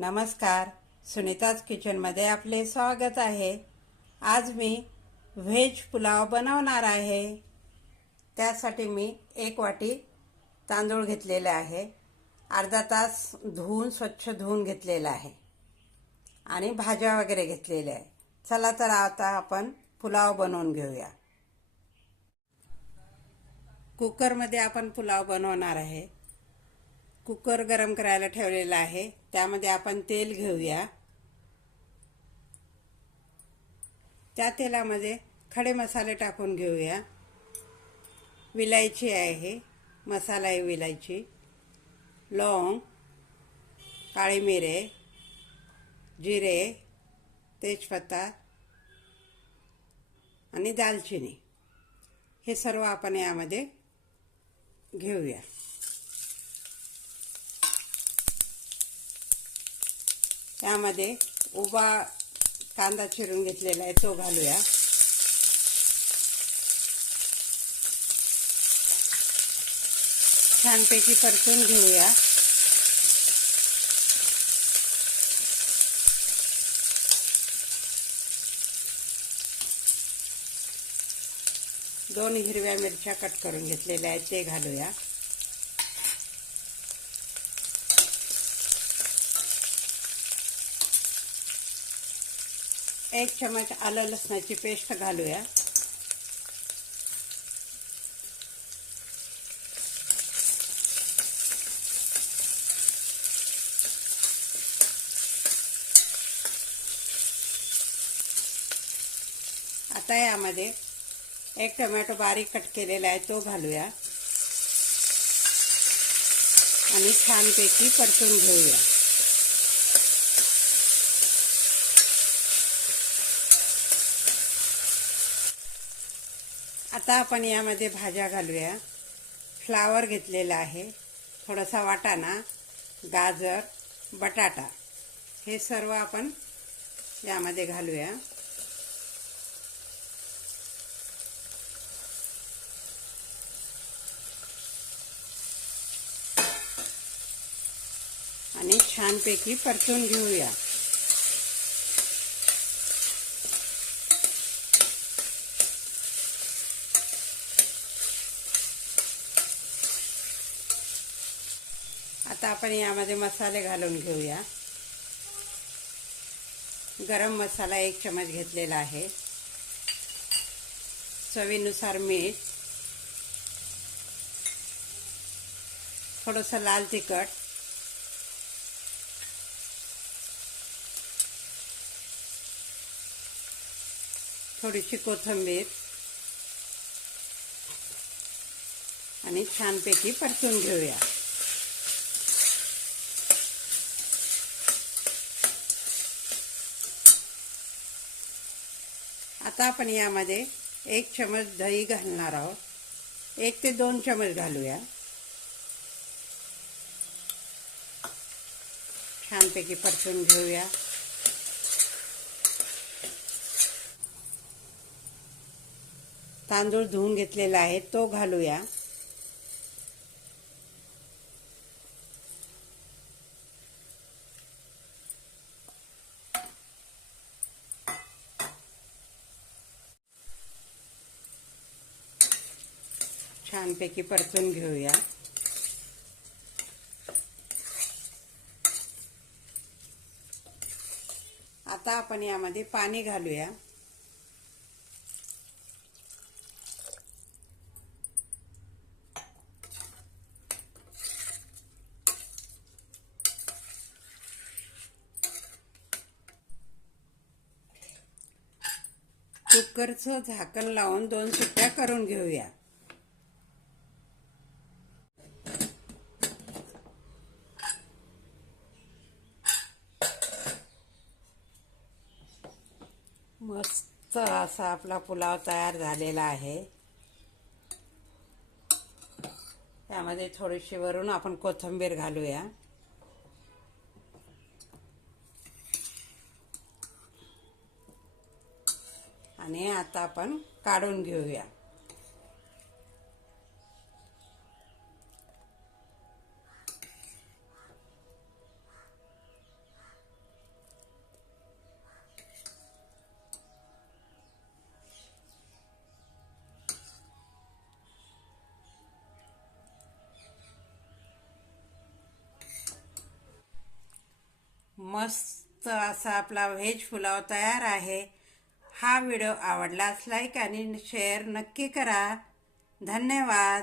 नमस्कार. सुनीताज किचनमध्ये आपले स्वागत आहे. आज मी व्हेज पुलाव बनवणार आहे. त्यासाठी मी एक वाटी तांदूळ घेतलेले आहे. अर्धा तास धुवून स्वच्छ धुवून घेतलेलं आहे. आणि भाज्या वगैरे घेतलेल्या आहे चला तर आता आपण पुलाव बनवून घेऊया. कुकरमध्ये आपण पुलाव बनवणार आहे. कुकर गरम करायला ठेवलेला आहे. त्यामध्ये आपण तेल घेऊया. त्या तेलामध्ये खडे मसाले टाकून घेऊया. विलायची आहे. मसाला आहे विलायची. लवंग काळी मिरे जिरे तेजपत्ता आणि दालचिनी. हे सर्व आपण यामध्ये घेऊया. त्यामध्ये उभा कांदा चिरून घेतलेला आहे तो घालूया. छानपैकी दोन हिरव्या मिरच्या कट करून घेतलेल्या आहेत, ते घालूया. एक चमच आलं लसणाची पेस्ट घालूया. आता यामध्ये एक टोमॅटो बारीक कट केलेला आहे तो घालूया. आणि छानपैकी परतून घेऊया. आता आपण यामध्ये भाज्या घालूया. फ्लावर घेतलेला आहे. थोडासा वाटाणा गाजर बटाटा हे सर्व आपण यामध्ये घालूया. आणि छानपैकी परतून घेऊया. आता आपण यामध्ये मसाले घालून घेऊया. गरम मसाला एक चमच घेतलेला आहे. चवीनुसार मीठ. थोडंसं लाल तिखट. थोडीशी कोथिंबीर. आणि छानपैकी परतून घेऊया. आता आपण यामध्ये एक चमच दही घालणार आहोत. एक ते दोन चमच घालूया. छानपैकी परतून घेऊया. तांदूळ धुवून घेतलेला आहे तो घालूया. छानपैकी परतून घेऊया. आता आपण यामध्ये पाणी घालूया. कुकरचं झाकण लावून दोन सुट्ट्या करून घेऊया. मस्त असा आपला पुलाव तयार झालेला आहे. त्यामध्ये थोडीशी वरून आपण कोथिंबीर घालूया. आणि आता आपण काढून घेऊया. मस्त असा आपला व्हेज पुलाव तयार आहे. हा व्हिडिओ आवडलाच लाईक आणि शेअर नक्की करा. धन्यवाद.